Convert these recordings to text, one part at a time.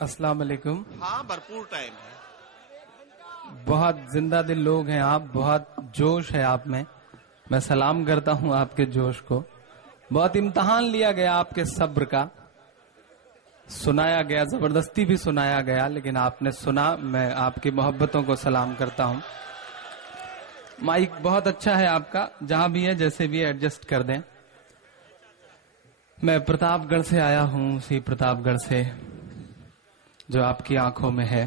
السلام علیکم. ہاں بھرپور ٹائم ہے. بہت زندہ دل لوگ ہیں آپ, بہت جوش ہے آپ میں. میں سلام کرتا ہوں آپ کے جوش کو. بہت امتحان لیا گیا آپ کے صبر کا, سنایا گیا, زبردستی بھی سنایا گیا, لیکن آپ نے سنا. میں آپ کی محبتوں کو سلام کرتا ہوں. مائک بہت اچھا ہے آپ کا, جہاں بھی ہے جیسے بھی ایڈجسٹ کر دیں. میں پرتاپ گڑھ سے آیا ہوں, اسی پرتاپ گڑھ سے جو آپ کی آنکھوں میں ہے.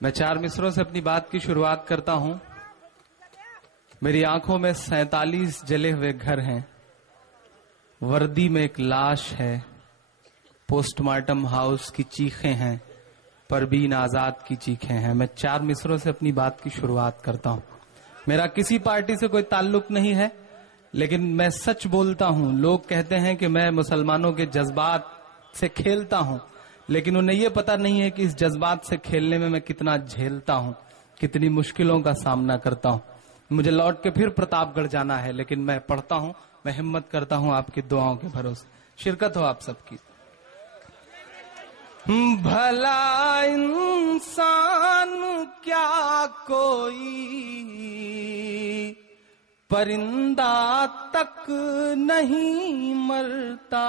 میں 4 مصروں سے اپنی بات کی شروعات کرتا ہوں. میری آنکھوں میں 47 جلے ہوئے گھر ہیں, وردی میں ایک لاش ہے, پوسٹ مارٹم ہاؤس کی چیخیں ہیں, پروین آزاد کی چیخیں ہیں. میں 4 مصروں سے اپنی بات کی شروعات کرتا ہوں. میرا کسی پارٹی سے کوئی تعلق نہیں ہے, لیکن میں سچ بولتا ہوں. لوگ کہتے ہیں کہ میں مسلمانوں کے جذبات سے کھیلتا ہوں, لیکن انہیں یہ پتہ نہیں ہے کہ اس جذبات سے کھیلنے میں کتنا جھیلتا ہوں, کتنی مشکلوں کا سامنا کرتا ہوں. مجھے لوٹ کے پھر پرتاپ گڑھ جانا ہے, لیکن میں پڑھتا ہوں, میں ہمت کرتا ہوں آپ کی دعاؤں کے بھروسے. شرکت ہو آپ سب کی. بھلا انسان کیا کوئی پرندہ تک نہیں مرتا.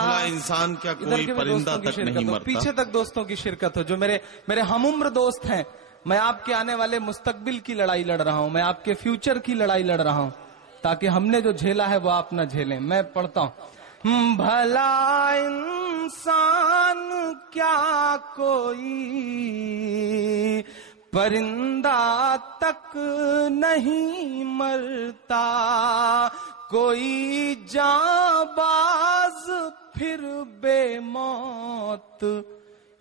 بھلا انسان کیا کوئی پرندہ تک نہیں مرتا. پیچھے تک دوستوں کی شرکت ہو, جو میرے ہم عمر دوست ہیں. میں آپ کے آنے والے مستقبل کی لڑائی لڑ رہا ہوں, میں آپ کے فیوچر کی لڑائی لڑ رہا ہوں, تاکہ ہم نے جو جھیلا ہے وہ آپ نہ جھیلیں. میں پڑھتا ہوں. بھلا انسان کیا کوئی پرندہ تک نہیں مرتا, کوئی جاں باز پھر بے موت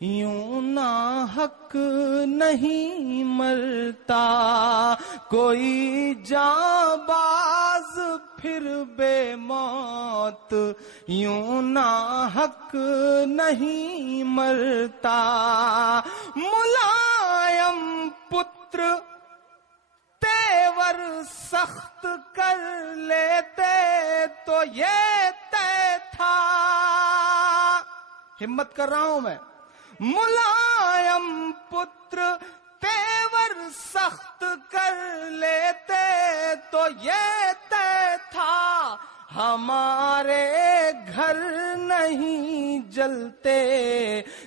یوں ناحق نہیں مرتا, کوئی جاں باز پھر بے موت یوں ناحق نہیں مرتا. ملائم پتر تیور سخت کر لیتے تو یہ طے تھا. ہمت کر رہا ہوں میں. ملائم پتر تیور سخت کر لیتے تو یہ طے تھا, ہمارے گھر نہیں جلتے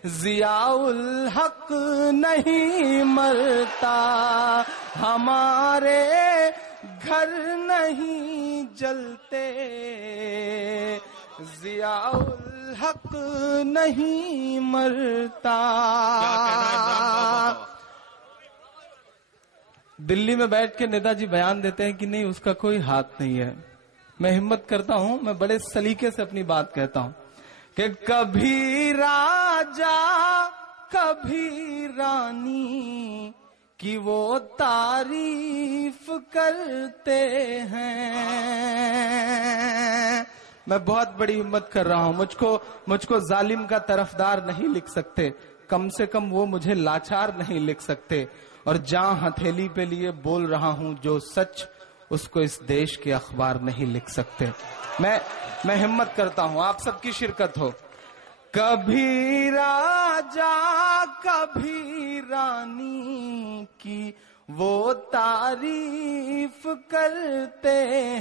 ضیاء الحق نہیں مرتا, ہمارے گھر نہیں جلتے ضیاء الحق نہیں مرتا. دلی میں بیٹھ کے نیتا جی بیان دیتے ہیں کہ نہیں اس کا کوئی ہاتھ نہیں ہے. میں ہمت کرتا ہوں, میں بڑے سلیقے سے اپنی بات کہتا ہوں کہ کبھی راجا کبھی رانی کی وہ تعریف کرتے ہیں. میں بہت بڑی ہمت کر رہا ہوں. مجھ کو ظالم کا طرفدار نہیں لکھ سکتے, کم سے کم وہ مجھے لاچار نہیں لکھ سکتے. اور جہاں ہتھیلی پہ لیے بول رہا ہوں جو سچ, اس کو اس دیش کے اخبار نہیں لکھ سکتے. میں ہمت کرتا ہوں, آپ سب کی شرکت ہو. کبھی راجا کبھی رانی کی وہ تعریف کرتے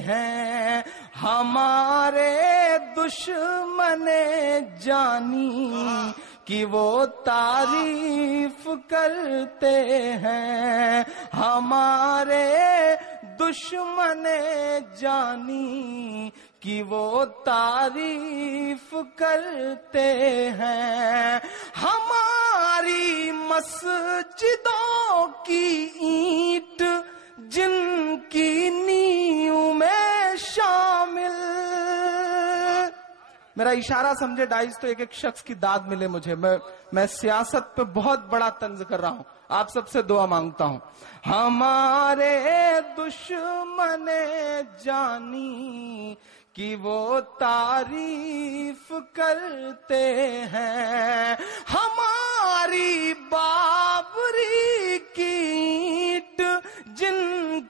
ہیں, ہمارے دشمن جانی کی وہ تعریف کرتے ہیں, ہمارے دشمن جانی کی وہ تعریف کرتے ہیں. ہماری مسجدوں کی اینٹ جن کی نیوں میں شامل. میرا اشارہ سمجھے ڈائز تو ایک شخص کی داد ملے مجھے. میں سیاست پہ بہت بڑا طنز کر رہا ہوں, آپ سب سے دعا مانگتا ہوں. ہمارے دشمن جانی کی وہ تعریف کرتے ہیں, ہماری بابری کی اینٹ جن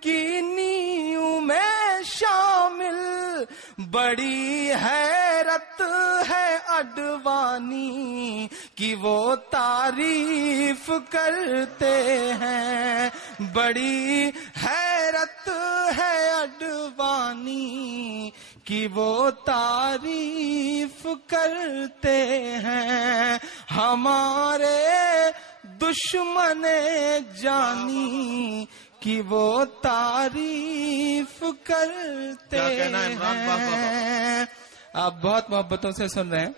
کی نیوں میں شامل. بڑی ہے اڈوانی کی وہ تعریف کرتے ہیں. بڑی حیرت ہے اڈوانی کی وہ تعریف کرتے ہیں. ہمارے دشمن جانی کی وہ تعریف کرتے ہیں. آپ بہت محبتوں سے سن رہے ہیں.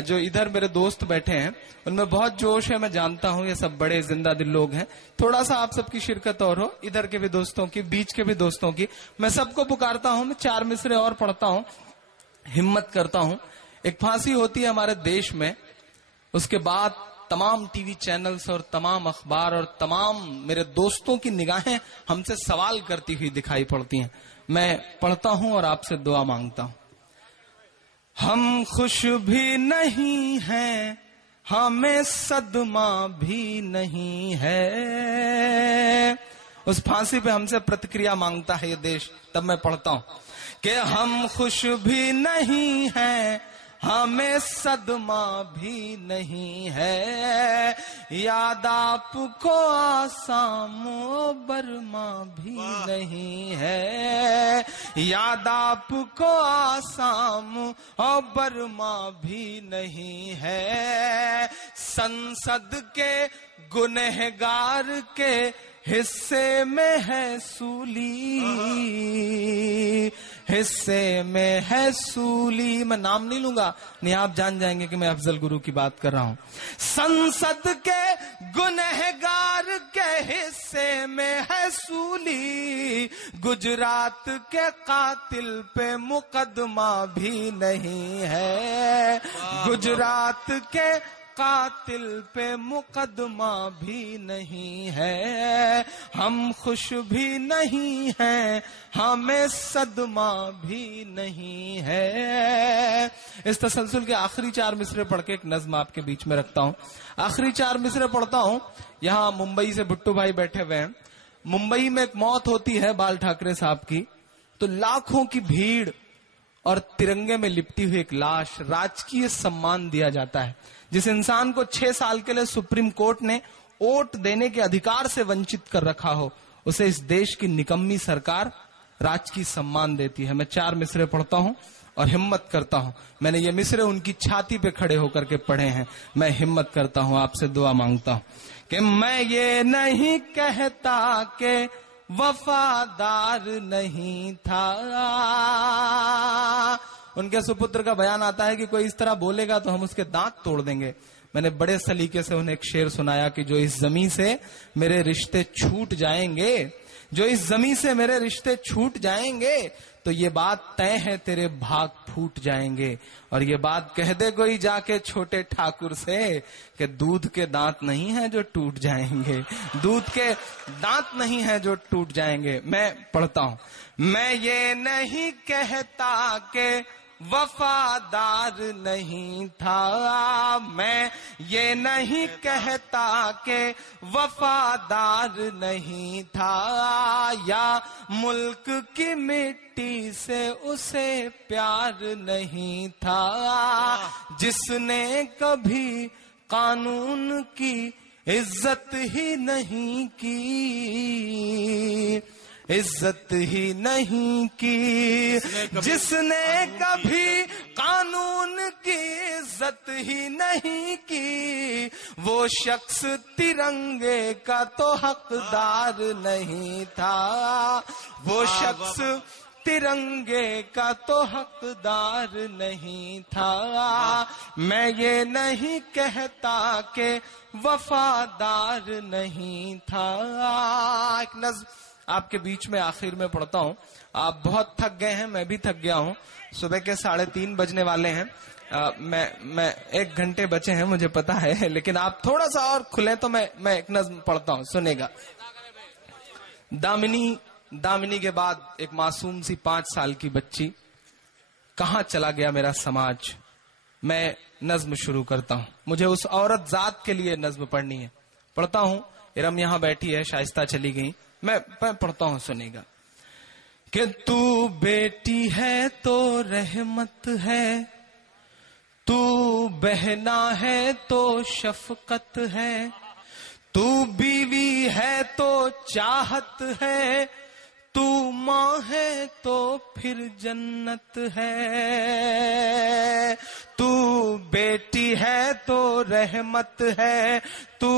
جو ادھر میرے دوست بیٹھے ہیں ان میں بہت جوش ہے، میں جانتا ہوں، یہ سب بڑے زندہ دل لوگ ہیں. تھوڑا سا آپ سب کی شرکت اور ہو، ادھر کے بھی دوستوں کی، بیچ کے بھی دوستوں کی. میں سب کو پکارتا ہوں، میں 4 مصرے اور پڑھتا ہوں، ہمت کرتا ہوں. ایک پھانسی ہوتی ہے ہمارے دیش میں، اس کے بعد تمام ٹی وی چینلز اور تمام اخبار اور تمام میرے دوستوں کی نگاہیں ہم سے سوال کرتی ہوئی دکھائی پڑتی ہیں. میں پڑھتا ہوں اور آپ سے دعا مانگتا ہوں. ہم خوش بھی نہیں ہیں، ہمیں صدمہ بھی نہیں ہے. اس پھانسی پہ ہم سے پرتکریا مانگتا ہے یہ دیش. تب میں پڑھتا ہوں کہ ہم خوش بھی نہیں ہیں، ہمیں صدمہ بھی نہیں ہے. یاد آپ کو آسام و برما بھی نہیں ہے. یاد آپ کو آسام و برما بھی نہیں ہے. سنسد کے گنہگار کے حصے میں ہے سولی، حصے میں ہے سولی. میں نام نہیں لوں گا، نہیں آپ جان جائیں گے کہ میں افضل گرو کی بات کر رہا ہوں. سنسد کے گنہگار کے حصے میں ہے سولی. گجرات کے قاتل پہ مقدمہ بھی نہیں ہے. گجرات کے قاتل پہ مقدمہ بھی نہیں ہے. ہم خوش بھی نہیں ہیں، ہمیں صدمہ بھی نہیں ہے. اس تسلسل کے آخری 4 مصرے پڑھ کے ایک نظم آپ کے بیچ میں رکھتا ہوں. آخری 4 مصرے پڑھتا ہوں. یہاں ممبئی سے بھٹو بھائی بیٹھے ہوئے ہیں. ممبئی میں ایک موت ہوتی ہے بال ٹھاکرے صاحب کی، تو لاکھوں کی بھیڑ اور ترنگے میں لپٹی ہوئی ایک لاش راجکیہ سمان دیا جاتا ہے. جس انسان کو 6 سال کے لیے سپریم کورٹ نے ووٹ دینے کے ادھیکار سے ونچت کر رکھا ہو، اسے اس دیش کی نکمی سرکار راجکیہ سمان دیتی ہے. میں 4 مصرے پڑھتا ہوں اور ہمت کرتا ہوں. میں نے یہ مصرے ان کی چھاتی پہ کھڑے ہو کر کے پڑھے ہیں. میں ہمت کرتا ہوں، آپ سے دعا مانگتا ہوں کہ میں یہ نہیں کہتا کہ وفادار نہیں تھا. ان کے سپتر کا بیان آتا ہے کہ کوئی اس طرح بولے گا تو ہم اس کے دانت توڑ دیں گے. میں نے بڑے سلیقے سے انہیں ایک شعر سنایا کہ جو اس زمین سے میرے رشتے چھوٹ جائیں گے، جو اس زمین سے میرے رشتے چھوٹ جائیں گے، تو یہ بات طے ہے تیرے بھاگ پھوٹ جائیں گے. اور یہ بات کہہ دے کوئی جا کے چھوٹے ٹھاکر سے کہ دودھ کے دانت نہیں ہیں جو ٹوٹ جائیں گے، دودھ کے دانت نہیں ہیں جو ٹوٹ جائیں گے. میں پڑھتا ہوں. میں یہ نہیں کہتا کہ وفادار نہیں تھا. میں یہ نہیں کہتا کہ وفادار نہیں تھا. یا ملک کی مٹی سے اسے پیار نہیں تھا. جس نے کبھی قانون کی عزت ہی نہیں کی، عزت ہی نہیں کی. جس نے کبھی قانون کی عزت ہی نہیں کی، وہ شخص ترنگے کا تو حقدار نہیں تھا. وہ شخص ترنگے کا تو حقدار نہیں تھا. میں یہ نہیں کہتا کہ وفادار نہیں تھا. ایک نظم آپ کے بیچ میں آخر میں پڑھتا ہوں. آپ بہت تھک گئے ہیں، میں بھی تھک گیا ہوں. صبح کے 3:30 بجنے والے ہیں. میں 1 گھنٹے بچے ہیں مجھے پتا ہے، لیکن آپ تھوڑا سا اور کھلے تو میں ایک نظم پڑھتا ہوں، سنے گا. دامنی کے بعد ایک معصوم سی 5 سال کی بچی. کہاں چلا گیا میرا سماج. میں نظم شروع کرتا ہوں. مجھے اس عورت ذات کے لیے نظم پڑھنی ہے. پڑھتا ہوں. ارم یہاں بیٹھی ہے، شائستہ چلی گئی. میں پڑھتا ہوں، سنے گا. کہ تو بیٹی ہے تو رحمت ہے، تو بہنا ہے تو شفقت ہے، تو بیوی ہے تو چاہت ہے، تو ماں ہے تو پھر جنت ہے، تو بیٹی ہے تو رحمت ہے، تو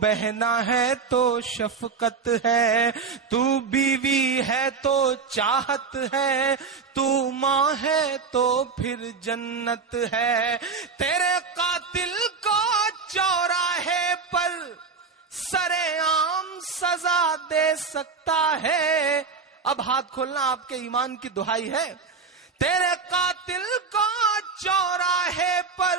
بہنا ہے تو شفقت ہے، تو بیوی ہے تو چاہت ہے، تو ماں ہے تو پھر جنت ہے۔ تیرے قاتل کو چوراہے پر سرے عام سزا دے سکتا ہے۔ اب ہاتھ کھولنا، آپ کے ایمان کی دہائی ہے۔ تیرے قاتل کو چوراہے پر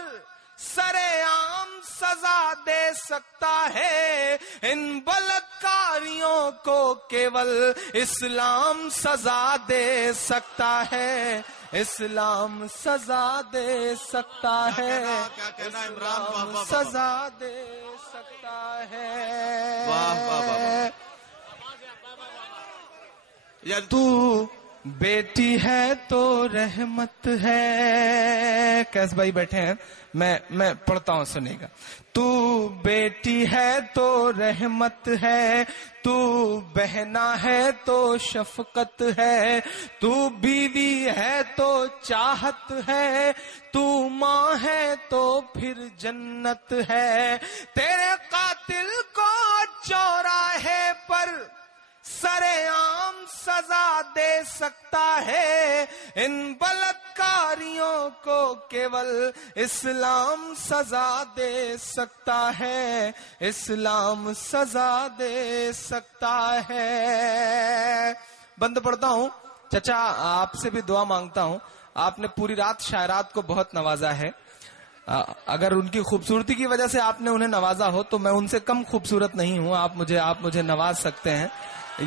سرے عام سزا دے سکتا ہے، ان بلاکاریوں کو کیول اسلام سزا دے سکتا ہے، اسلام سزا دے سکتا ہے، اسلام سزا دے سکتا ہے۔ تو بیٹی ہے تو رحمت ہے۔ کیس بھائی بیٹھے ہیں، میں پڑھتا ہوں، سنے گا۔ تو بیٹی ہے تو رحمت ہے، تو بہنا ہے تو شفقت ہے، تو بیوی ہے تو چاہت ہے، تو ماں ہے تو پھر جنت ہے۔ تیرے قاتل کو چوراہے پر سرے عام سزا دے سکتا ہے، ان بلاکاریوں کو کیول اسلام سزا دے سکتا ہے، اسلام سزا دے سکتا ہے۔ بند پڑھتا ہوں۔ چچا آپ سے بھی دعا مانگتا ہوں، آپ نے پوری رات شاعرات کو بہت نوازا ہے، اگر ان کی خوبصورتی کی وجہ سے آپ نے انہیں نوازا ہو تو میں ان سے کم خوبصورت نہیں ہوں، آپ مجھے نواز سکتے ہیں،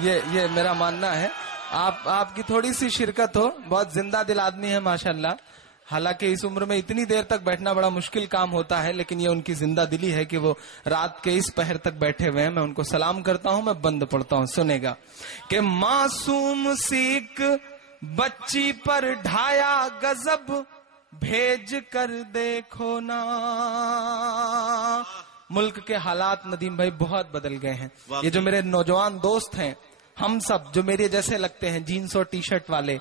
یہ میرا ماننا ہے۔ آپ کی تھوڑی سی شرکت ہو، بہت زندہ دل آدمی ہے ماشاءاللہ، حالانکہ اس عمر میں اتنی دیر تک بیٹھنا بڑا مشکل کام ہوتا ہے، لیکن یہ ان کی زندہ دلی ہے کہ وہ رات کے اس پہر تک بیٹھے ہوئے ہیں۔ میں ان کو سلام کرتا ہوں، میں بند پڑھتا ہوں، سنے گا کہ معصوم سیک بچی پر ڈھایا غضب بھیج کر دیکھو نا۔ ملک کے حالات ندیم بھائی بہت بدل گئے ہیں۔ یہ جو میرے نوجوان دوست ہیں، ہم سب جو میرے جیسے لگتے ہیں، جینس اور ٹی شرٹ والے،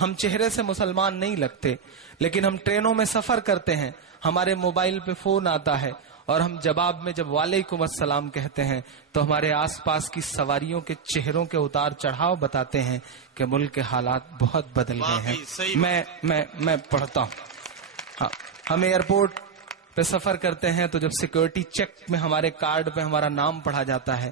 ہم چہرے سے مسلمان نہیں لگتے، لیکن ہم ٹرینوں میں سفر کرتے ہیں، ہمارے موبائل پہ فون آتا ہے اور ہم جواب میں جب وعلیکم السلام کہتے ہیں تو ہمارے آس پاس کی سواریوں کے چہروں کے اتار چڑھاؤ بتاتے ہیں کہ ملک کے حالات بہت بدل گئے ہیں۔ میں پڑھتا ہوں۔ ہم ایئرپورٹ پہ سفر کرتے ہیں تو جب سیکورٹی چیک میں ہمارے کارڈ پہ ہمارا نام پڑھا جاتا ہے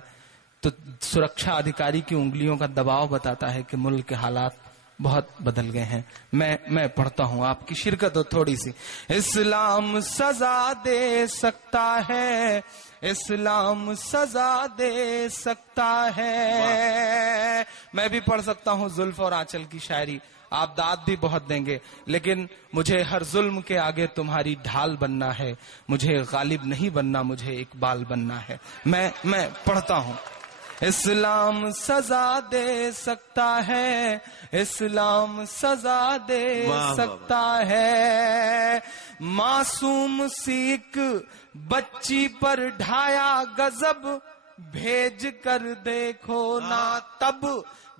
تو سرکشا ادھیکاری کی انگلیوں کا دباؤ بتاتا ہے کہ ملک کے حالات بہت بدل گئے ہیں۔ میں پڑھتا ہوں، آپ کی شرکت ہو تھوڑی سی۔ اسلام سزا دے سکتا ہے، اسلام سزا دے سکتا ہے۔ میں بھی پڑھ سکتا ہوں زلف اور آنچل کی شاعری، آپ داد بھی بہت دیں گے، لیکن مجھے ہر ظلم کے آگے تمہاری ڈھال بننا ہے، مجھے غالب نہیں بننا، مجھے اقبال بننا ہے۔ میں پڑھتا ہوں۔ اسلام سزا دے سکتا ہے، اسلام سزا دے سکتا ہے۔ معصوم سیک بچی پر ڈھایا غضب بھیج کر دیکھو نا، تب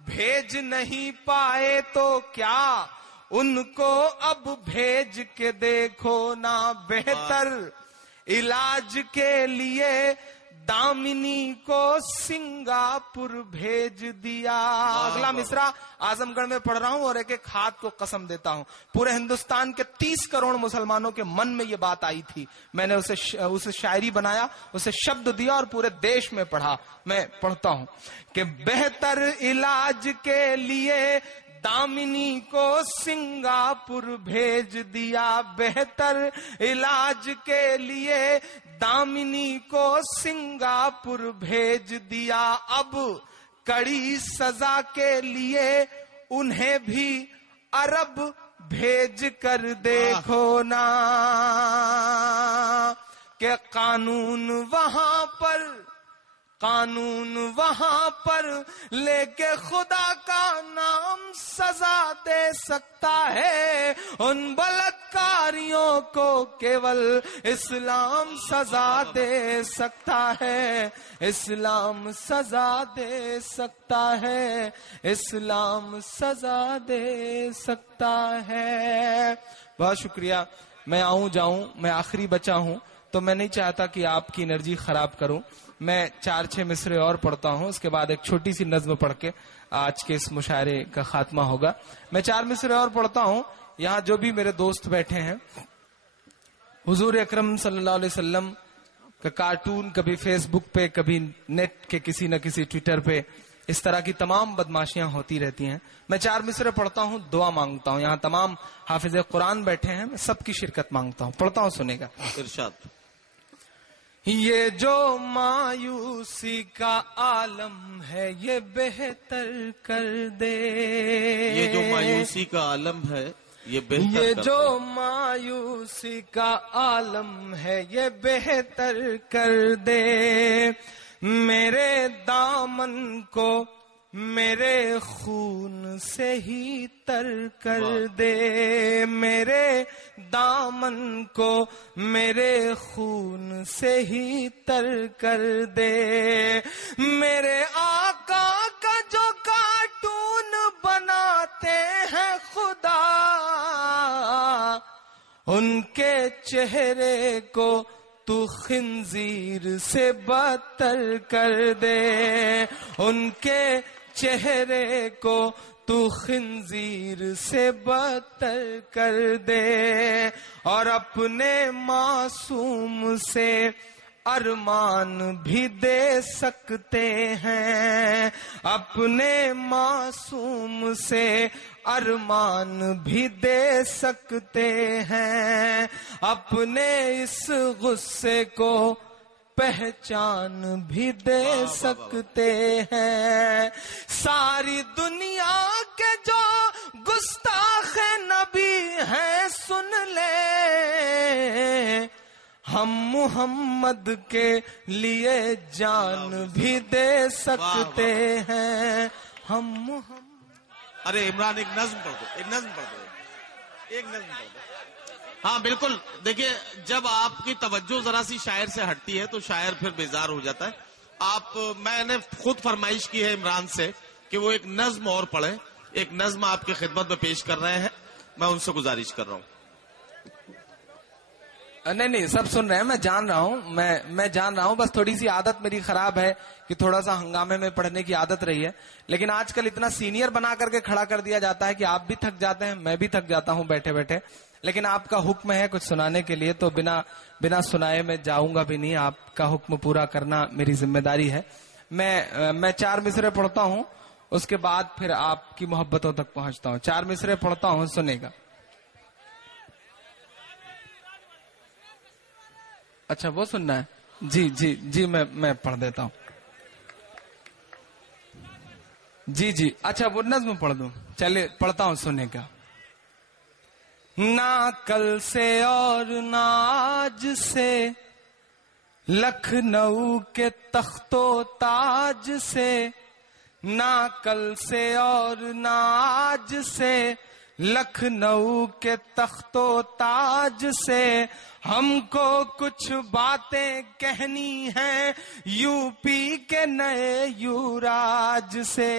بھیج نہیں پائے تو کیا ان کو اب بھیج کے دیکھو نا، بہتر علاج کے لیے دامنی کو سنگاپور بھیج دیا۔ اگلا مصرع اعظم گڑھ میں پڑھ رہا ہوں اور ایک ایک ہاتھ کو قسم دیتا ہوں، پورے ہندوستان کے 30 کروڑ مسلمانوں کے من میں یہ بات آئی تھی، میں نے اسے شاعری بنایا، اسے شبد دیا اور پورے دیش میں پڑھا۔ میں پڑھتا ہوں کہ بہتر علاج کے لیے دامنی کو سنگاپور بھیج دیا، بہتر علاج کے لیے دامنی کو سنگاپور بھیج دیا، اب کڑی سزا کے لیے انہیں بھی عرب بھیج کر دیکھو نا، کہ قانون وہاں پر قانون وہاں پر لے کے خدا کا نام سزا دے سکتا ہے، ان بلاکاریوں کو کیول اسلام سزا دے سکتا ہے، اسلام سزا دے سکتا ہے، اسلام سزا دے سکتا ہے۔ بہت شکریہ۔ میں آؤں جاؤں، میں آخری بچہ ہوں تو میں نہیں چاہتا کہ آپ کی انرجی خراب کروں۔ میں 4-6 مصرے اور پڑھتا ہوں، اس کے بعد ایک چھوٹی سی نظم پڑھ کے آج کے اس مشاعرے کا خاتمہ ہوگا۔ میں 4 مصرے اور پڑھتا ہوں۔ یہاں جو بھی میرے دوست بیٹھے ہیں، حضور اکرم صلی اللہ علیہ وسلم کا کارٹون کبھی فیس بک پہ، کبھی نیٹ کے کسی نہ کسی ٹویٹر پہ اس طرح کی تمام بدماشیاں ہوتی رہتی ہیں۔ میں 4 مصرے پڑھتا ہوں، دعا مانگتا ہوں۔ یہاں تمام حافظ قرآن بیٹھے ہیں، میں سب کی شرکت مانگتا ہوں، پڑھتا ہوں، سنے گا۔ ارشاد۔ یہ جو مایوسی کا عالم ہے یہ بہتر کر دے، یہ جو مایوسی کا عالم ہے یہ بہتر یہ کر جو دے، مایوسی کا عالم ہے یہ بہتر کر دے، میرے دامن کو میرے خون سے ہی تر کر دے، میرے دامن کو میرے خون سے ہی تر کر دے، میرے آقا کا جو کارٹون بناتے ہیں خدا، ان کے چہرے کو تو خنزیر سے بدتر کر دے، ان کے چہرے کو تو خنزیر سے بدتر کر دے، اور اپنے معصوم سے ارمان بھی دے سکتے ہیں، اپنے معصوم سے ارمان بھی دے سکتے ہیں، اپنے اس غصے کو پہچان بھی دے سکتے ہیں، ساری دنیا کے جو گستاخ نبی ہیں سن لے، ہم محمد کے لیے جان بھی دے سکتے ہیں، ہم محمد۔ ارے عمران ایک نظم پڑھ دو، ایک نظم پڑھ دو، ایک نظم پڑھ دو۔ ہاں بالکل، دیکھیے جب آپ کی توجہ ذرا سی شاعر سے ہٹتی ہے تو شاعر پھر بیزار ہو جاتا ہے۔ میں نے خود فرمائش کی ہے عمران سے کہ وہ ایک نظم اور پڑھیں، ایک نظم آپ کی خدمت میں پیش کر رہے ہیں، میں ان سے گزارش کر رہا ہوں۔ نہیں سب سن رہے ہیں، میں جان رہا ہوں، میں جان رہا ہوں، بس تھوڑی سی عادت میری خراب ہے کہ تھوڑا سا ہنگامے میں پڑھنے کی عادت رہی ہے، لیکن آج کل اتنا سینئر بنا کر کے کھڑا کر دیا جاتا ہے کہ آپ بھی تھک جاتے ہیں، میں بھی تھک جاتا ہوں بیٹھے بیٹھے، لیکن آپ کا حکم ہے کچھ سنانے کے لیے تو بنا سنائے میں جاؤں گا بھی نہیں، آپ کا حکم پورا کرنا میری ذمہ داری ہے۔ میں 4 مصرے پڑھتا ہوں، اس کے بعد پھر آپ کی محبتوں تک پہنچتا ہوں۔ 4 مصرے پڑھتا ہوں، سنے گا۔ اچھا وہ سننا ہے؟ جی میں پڑھ دیتا ہوں۔ جی اچھا وہ نظم پڑھ دوں، چلے پڑھتا ہوں، سنے گا۔ نہ کل سے اور نہ آج سے، لکھنؤ کے تخت و تاج سے، نہ کل سے اور نہ آج سے، لکھنؤ کے تخت و تاج سے، ہم کو کچھ باتیں کہنی ہیں یو پی کے نئے یوراج سے۔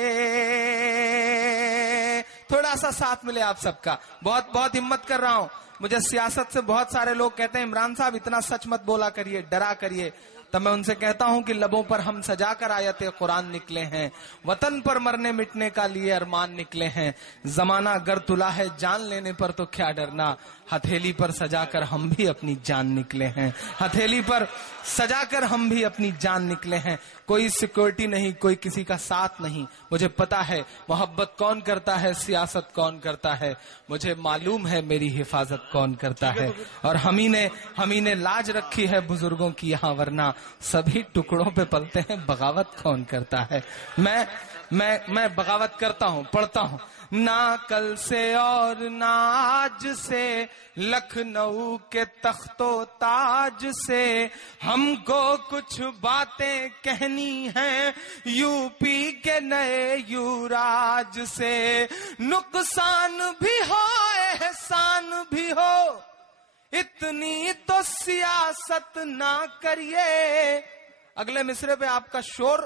تھوڑا سا ساتھ ملے آپ سب کا، بہت ہمت کر رہا ہوں۔ مجھے سیاست سے بہت سارے لوگ کہتے ہیں عمران صاحب اتنا سچ مت بولا کریے، ڈرا کریے، تب میں ان سے کہتا ہوں کہ لبوں پر ہم سجا کر آیت قرآن نکلے ہیں، وطن پر مرنے مٹنے کا لیے ارمان نکلے ہیں، زمانہ گر تلا ہے جان لینے پر تو کیا ڈرنا، ہتھیلی پر سجا کر ہم بھی اپنی جان نکلے ہیں، ہتھیلی پر سجا کر ہم بھی اپنی جان نکلے ہیں، کوئی سیکورٹی نہیں، کوئی کسی کا ساتھ نہیں، مجھے پتا ہے محبت کون کرتا ہے، سیاست کون کرتا ہے، مجھے معلوم ہے میری حفاظت کون کرتا ہے، اور ہم ہی نے لاج رکھی ہے بزرگوں کی یہاں، ورنہ سبھی ٹکڑوں پہ پلتے ہیں، بغاوت کون کرتا ہے؟ میں بغاوت کرتا ہوں، پڑھتا ہوں. نہ کل سے اور نہ آج سے، لکھنؤ کے تخت و تاج سے ہم کو کچھ باتیں کہنی ہیں، یو پی کے نئے یوراج سے. نقصان بھی ہو احسان بھی ہو، اتنی تو سیاست نہ کریے. اگلے مصرے پہ آپ کا شور،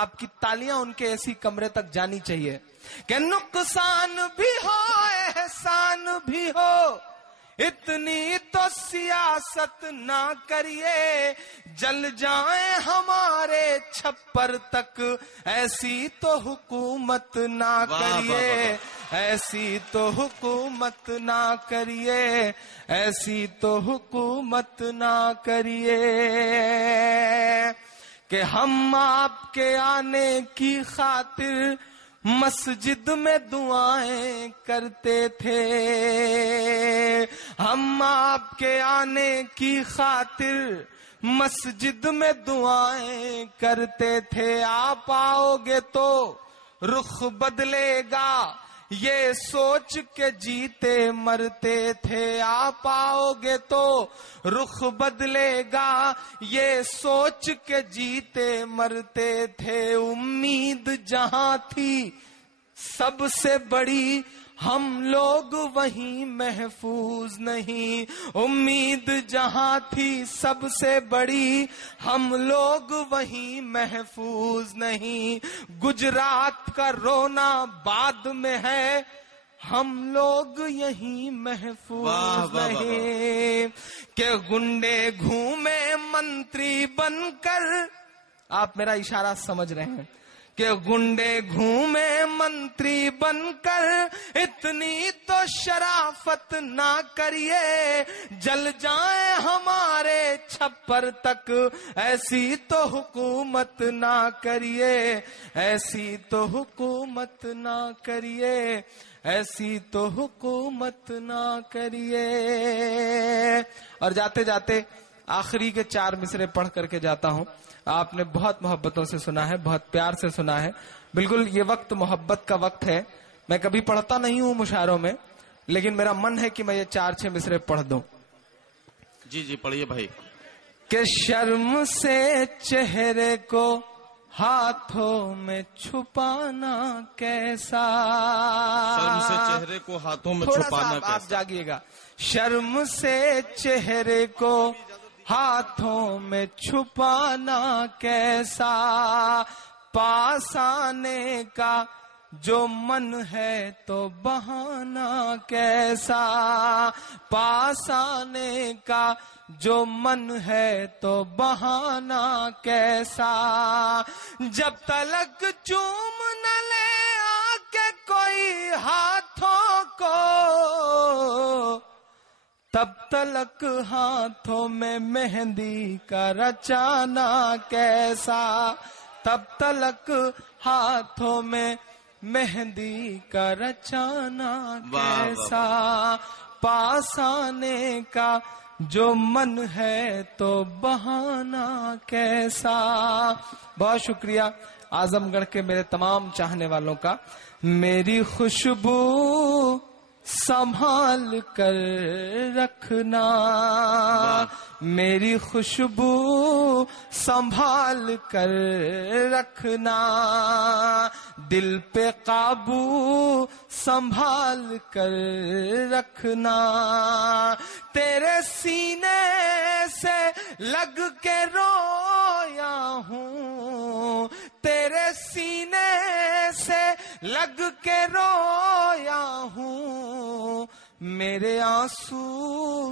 آپ کی تالیاں ان کے ایسی کمرے تک جانی چاہیے کہ نقصان بھی ہو احسان بھی ہو، اتنی تو سیاست نہ کریے. جل جائیں ہمارے چھپر تک، ایسی تو حکومت نہ کریے، ایسی تو حکومت نہ کریے، ایسی تو حکومت نہ کریے. کہ ہم آپ کے آنے کی خاطر مسجد میں دعائیں کرتے تھے، ہم آپ کے آنے کی خاطر مسجد میں دعائیں کرتے تھے. آپ آؤ گے تو رخ بدلے گا، یہ سوچ کے جیتے مرتے تھے. آپ آؤ گے تو رخ بدلے گا، یہ سوچ کے جیتے مرتے تھے. امید جہاں تھی سب سے بڑی، ہم لوگ وہیں محفوظ نہیں. امید جہاں تھی سب سے بڑی، ہم لوگ وہیں محفوظ نہیں. گجرات کا رونا بعد میں ہے، ہم لوگ یہیں محفوظ نہیں. کہ گنڈے گھومے منتری بن کر، آپ میرا اشارہ سمجھ رہے ہیں، کہ گنڈے گھومے منتری بن کر، اتنی تو شرافت نہ کریے. جل جائیں ہمارے چھپر تک، ایسی تو حکومت نہ کریے، ایسی تو حکومت نہ کریے، ایسی تو حکومت نہ کریے. اور جاتے جاتے آخری کے 4 مصرے پڑھ کر کے جاتا ہوں. آپ نے بہت محبتوں سے سنا ہے، بہت پیار سے سنا ہے. بالکل یہ وقت محبت کا وقت ہے. میں کبھی پڑھتا نہیں ہوں مشاعروں میں، لیکن میرا من ہے کہ میں یہ 4-6 مصرے پڑھ دوں. جی جی پڑھیے بھائی. کہ شرم سے چہرے کو ہاتھوں میں چھپانا کیسا، شرم سے چہرے کو ہاتھوں میں تھوڑا چھپانا سا کیسا. آپ جاگیے گا. شرم سے چہرے کو ہاتھوں میں چھپانا کیسا، پاس آنے کا جو من ہے تو بہانا کیسا، پاس آنے کا جو من ہے تو بہانا کیسا. جب تلک چوم نہ لے آ کے کوئی ہاتھوں کو، تب تلک ہاتھوں میں مہندی کا رچانا کیسا، تب تلک ہاتھوں میں مہندی کا رچانا کیسا. پاس آنے کا جو من ہے تو بہانا کیسا. بہت شکریہ اعظم گڑھ کے میرے تمام چاہنے والوں کا. میری خوشبو سنبھال کر رکھنا، میری خوشبو سنبھال کر رکھنا، دل پہ قابو سنبھال کر رکھنا. تیرے سینے سے لگ کے رویا ہوں، تیرے سینے سے لگ کے رویا ہوں، میرے آنسو